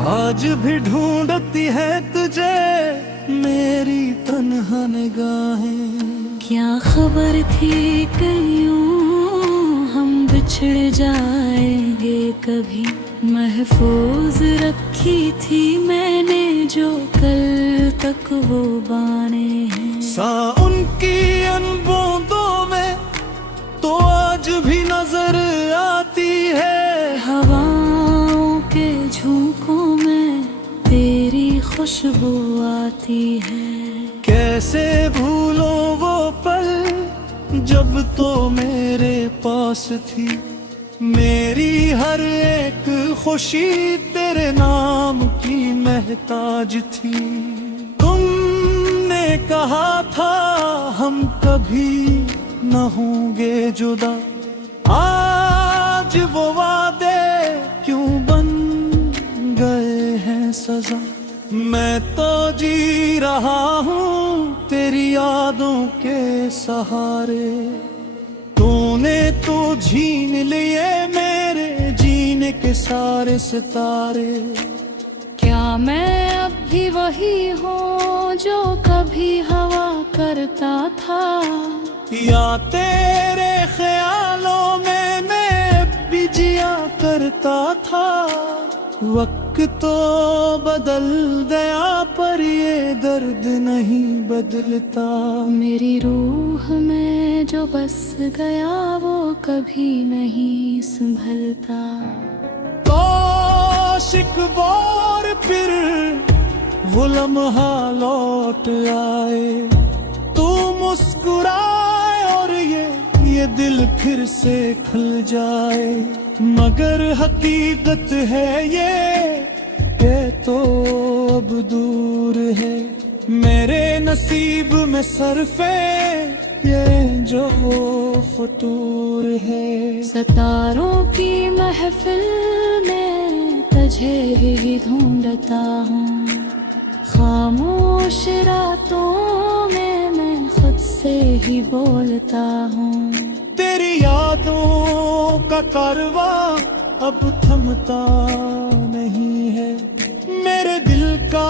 आज भी ढूंढती है तुझे मेरी तन्हा निगाहें। क्या खबर थी कि यूं हम बिछड़ जाएंगे कभी, महफूज रखी थी मैंने जो कल तक वो बाने हैं। सा उनकी अन बूंदों में तो आज भी नजर आती है। हवाओं के झोंकों में तेरी खुशबू आती है। कैसे भूलो वो पल जब तो मेरे पास थी, मेरी हर एक खुशी तेरे नाम की महताज थी। तुमने कहा था हम कभी न होंगे जुदा, आज वो वादे क्यों बन गए हैं सजा। मैं तो जी रहा हूँ तेरी यादों के सहारे, तूने तो छीन लिए मेरे जीने के सारे सितारे। क्या मैं अब भी वही हूँ जो कभी हवा करता था, या तेरे ख्यालों में मैं भी जिया करता था। वक्त तो बदल गया पर ये दर्द नहीं बदलता। मेरी रूह में जो बस गया वो कभी नहीं संभलता। काशिक बार फिर वो लम्हा लौट आए, तू मुस्कुराए और ये दिल फिर से खुल जाए। मगर हकीकत है ये तो अब दूर है। मेरे नसीब में सरफे ये जो फतूर है। सितारों की महफिल में तुझे ही ढूंढता हूँ, खामोश रातों में मैं खुद से ही बोलता हूँ। तेरी यादों का कारवां अब थमता नहीं है, मेरे दिल का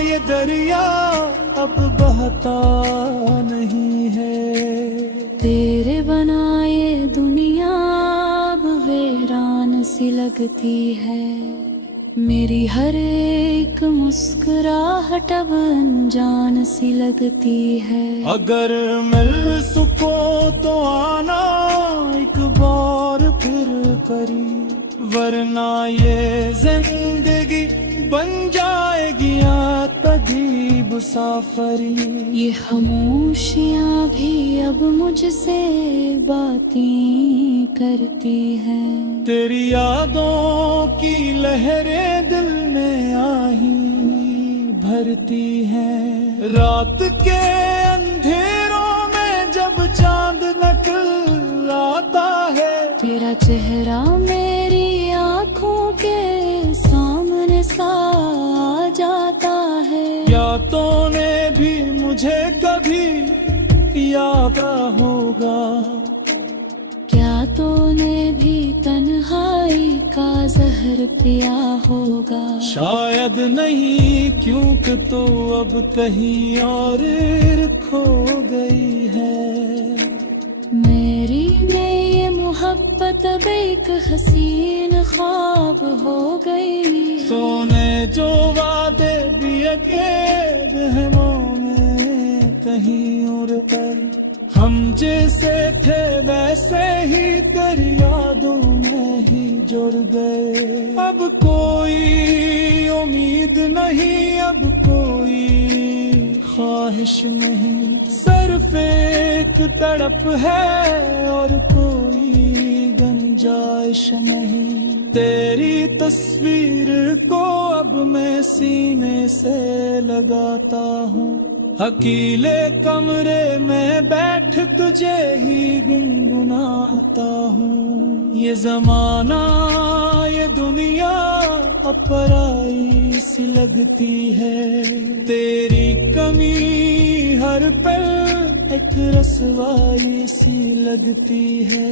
ये दरिया अब बहता नहीं है। तेरे बनाए दुनिया अब वीरान सी लगती है, मेरी हर एक मुस्कुराहट अब अनजान सी लगती है। अगर मिल सको तो आना एक बार फिर करी, वरना ये जिंदगी बन जाएगी तभी मुसाफरी। ये खामोशियाँ भी अब मुझसे बातें करती हैं। तेरी यादों की लहरें दिल में आही भरती हैं। रात के अंधेरों में जब चांद निकल आता है, तेरा चेहरा मेरी आँखों के सामने सा आ जाता है। क्या तूने भी मुझे कभी याद होगा, क्या तूने भी तन्हाई का जहर पिया होगा। शायद नहीं, क्योंकि तो अब कहीं और खो गई है। मेरी ये मोहब्बत अब एक हसीन ख्वाब हो गई। तूने जो वादे दिए के बहमों में कहीं और पर, हम जैसे थे वैसे ही तेरी यादों में ही जुड़ गए। अब कोई उम्मीद नहीं, अब कोई ख्वाहिश नहीं, सिर्फ एक तड़प है और कोई गुंजाइश नहीं। तेरी तस्वीर को अब मैं सीने से लगाता हूँ, अकेले कमरे में बैठ तुझे ही गुनगुनाता हूँ। ये जमाना ये दुनिया अपराई सी लगती है, तेरी कमी हर पल एक रसवाई सी लगती है।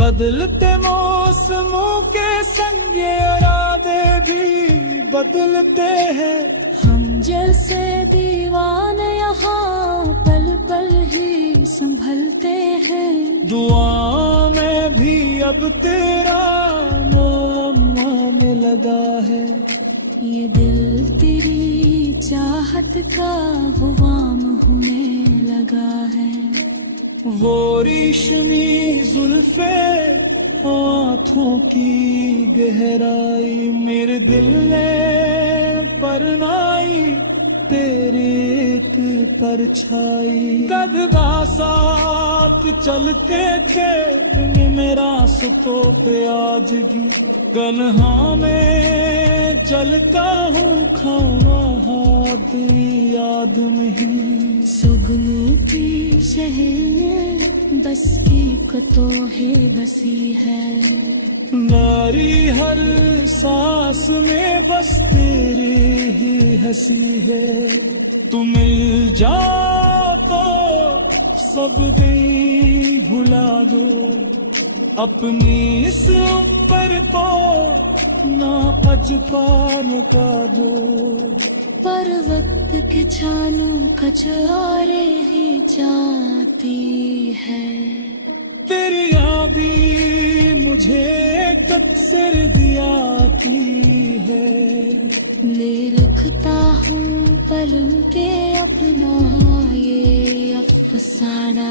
बदलते मौसमों के संग ये इरादे भी बदलते हैं। हम जैसे दीवाने यहाँ पल पल ही संभलते हैं। दुआ में भी अब तेरा नाम आने लगा है। ये दिल तेरी चाहत का गुलाम होने लगा है। वो रेशमी जुल्फे हाथों की गहराई, मेरे दिल ने परनाई तेरे एक परछाई। कदगा साथ चलते थे मेरा रास्तों पे आज भी, गन्हा में चलता हूँ खाना हाथ याद में ही। सुगनों की शहर बस की कतो है बसी है। नारी हर सांस में बस तेरी ही हंसी है। तू मिल जा तो सब दे भुला दो, अपनी इस ऊपर को ना अजपान का दो। पर वक्त के छानों कचौरे ही जाती है। तेरी यादें मुझे कत्सर दियाती है। मैं रखता हूँ पलम के अपना ये अफसाना।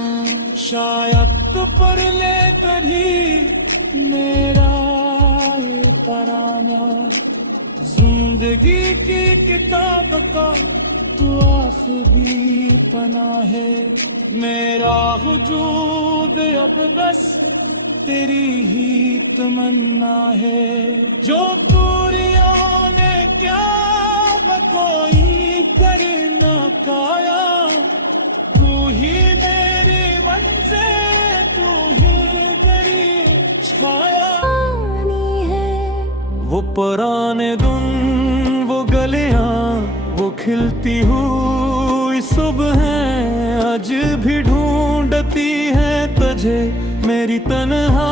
शायद तो पर ले कभी मेरा ये तराना। जिंदगी की किताब का तू आखिरी पना है। मेरा वजूद अब बस तेरी ही तमन्ना है। जो दूरियों ने क्या कोई कर न पाया, तू ही मेरी मंज़िल, तू ही मेरी छाया। वो पुराने दिन, वो गलियां, वो खिलती हुई सुबह आज भी ढूंढती है तुझे मेरी तन्हा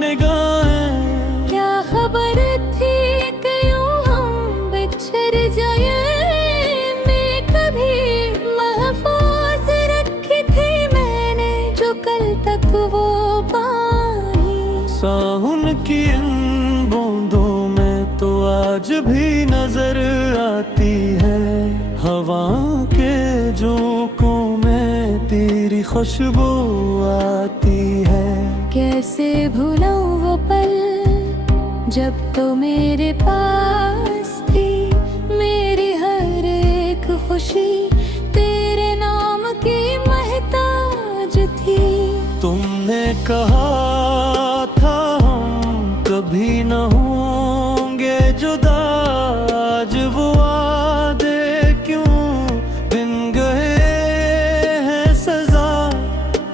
निगाहें। क्या खबर थी कि यूं हम बिछड़ जाएंगे। कभी महफूज रखी थी मैंने जो कल तक वो पाई। सावन की इन बूंदों में तो आज भी नजर आती है। हवा के झोंकों में तेरी खुशबू आती है। कैसे भूलाऊं वो पल जब तो मेरे पास थी। मेरी हर एक खुशी तेरे नाम की महताज थी। तुमने कहा था हम कभी न होंगे जुदा, आज वो वादे क्यों बिन गए हैं सजा।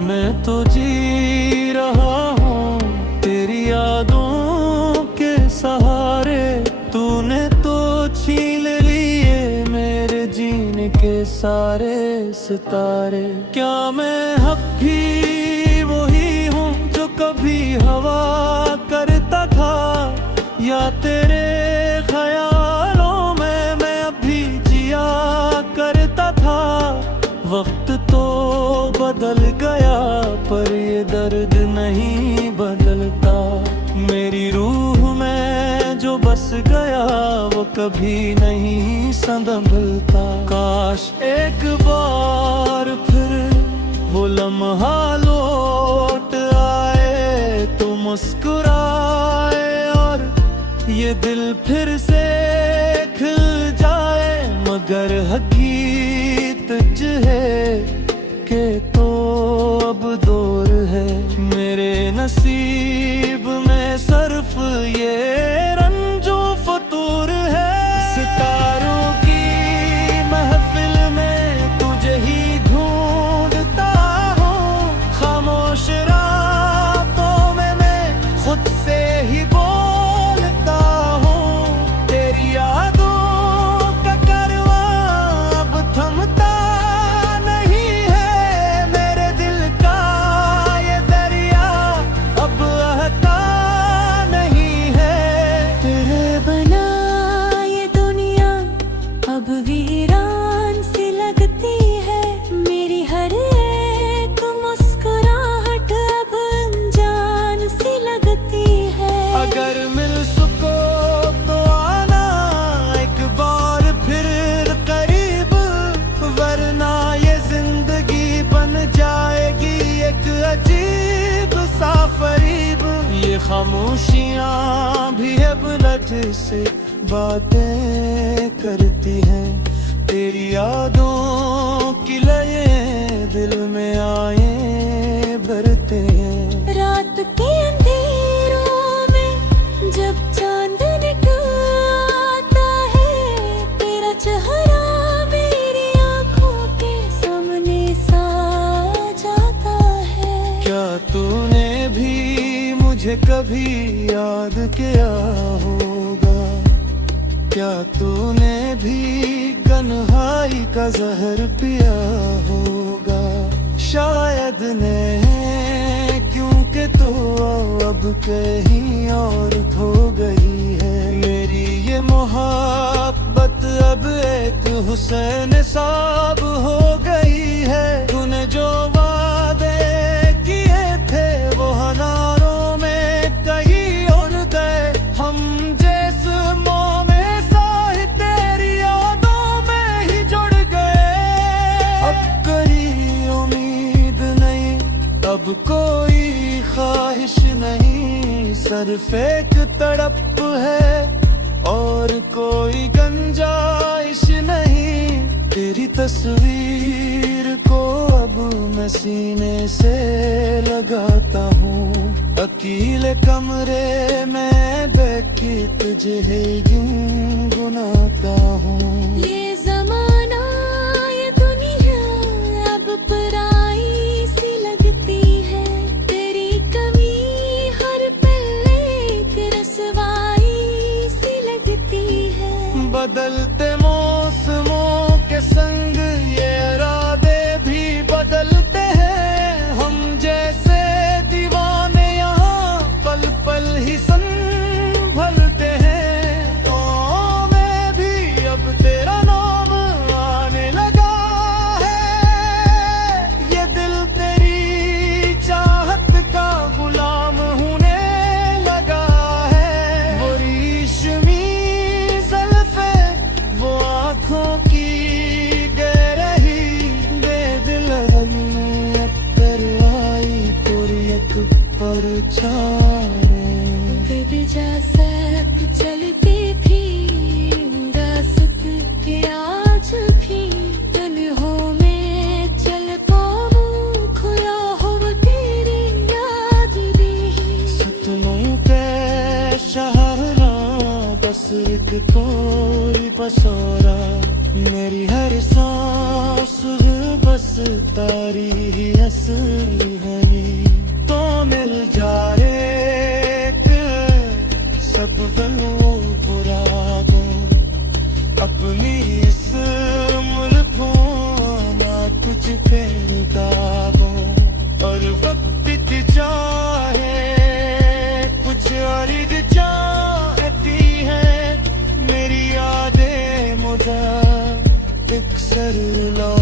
मैं तो जी रहा हूँ तेरी यादों के सहारे। तूने तो छीन लिए मेरे जीने के सारे सितारे। क्या मैं हक भी वही हूँ जो कभी हवा करता था, या तेरे ख्यालों में मैं अभी जिया करता था। वक्त तो बदल गया पर ये दर्द नहीं बदलता। मेरी रूह में जो बस गया वो कभी नहीं संभलता। काश एक बार फिर वो लम्हा लौट आए तो मुस्कुराए और ये दिल फिर से खिल जाए। मगर हकीकत है के तो अब दौर है। मेरे नसीब में सिर्फ ये रंजो फतूर है। सितारों की महफिल में तुझे ही ढूंढता हूँ। खामोश रातों में मैं खुद से ही बोलता हूँ। तेरी यादों का कारवां अब थमता नहीं खामोशियाँ भी अब लहजे से बातें करती हैं। तेरी यादों की लये दिल में आए भरते हैं। रात के अंधेरों में जब चांद निकल आता है, तेरा चेहरा मेरी आंखों के सामने सा जाता है। क्या तूने भी मुझे कभी याद किया होगा? क्या तूने भी तन्हाई का जहर पिया होगा? शायद नहीं, क्योंकि तो अब कहीं और खो गई है। मेरी ये मोहब्बत अब एक हुसैन साब हो गई है। तूने जो वादे किए थे वो हजारों में कहीं और गए। हम जिस्मों में साए तेरी यादों में ही जुड़ गए। अब कोई उम्मीद नहीं, अब कोई ख्वाहिश नहीं, सिर्फ एक तड़प है और कोई गुंजाइश नहीं। तेरी तस्वीर को अब मैं सीने से लगाता हूँ। अकेले कमरे में बैठी तुझे गुनगुनाता हूँ। ये ज़माना ये दुनिया अब पराई सी लगती है। तेरी कमी हर पल एक रसवाई सी लगती है। बदलते मौसमों के संग ये इरादे भी बदलते हैं। हम जैसे दीवाने यहाँ पल पल ही संभलते हैं। तो मैं भी अब तेरा नाम आने लगा है। ये दिल तेरी चाहत का गुलाम होने लगा है। वो रेशमी ज़ुल्फ़े, वो आँखों की गहराई, बेदिल में परवाई पूरी एक परछाई। कभी जा सक चलते भी रास्त के आज भी तन्हों में चल पाऊं। खुला हो तेरी याद भी। सपनों के शहरा बस एक कोई बसोरा। मेरी हर सांस बस तारी ही असर है। तो मिल जाए सब वो बुरा दो अपनी इस उम्र को ना कुछ फेरता दो। और वक्त चाहे कुछ अर्ज चाहती है। मेरी यादें मुझे एक सर लो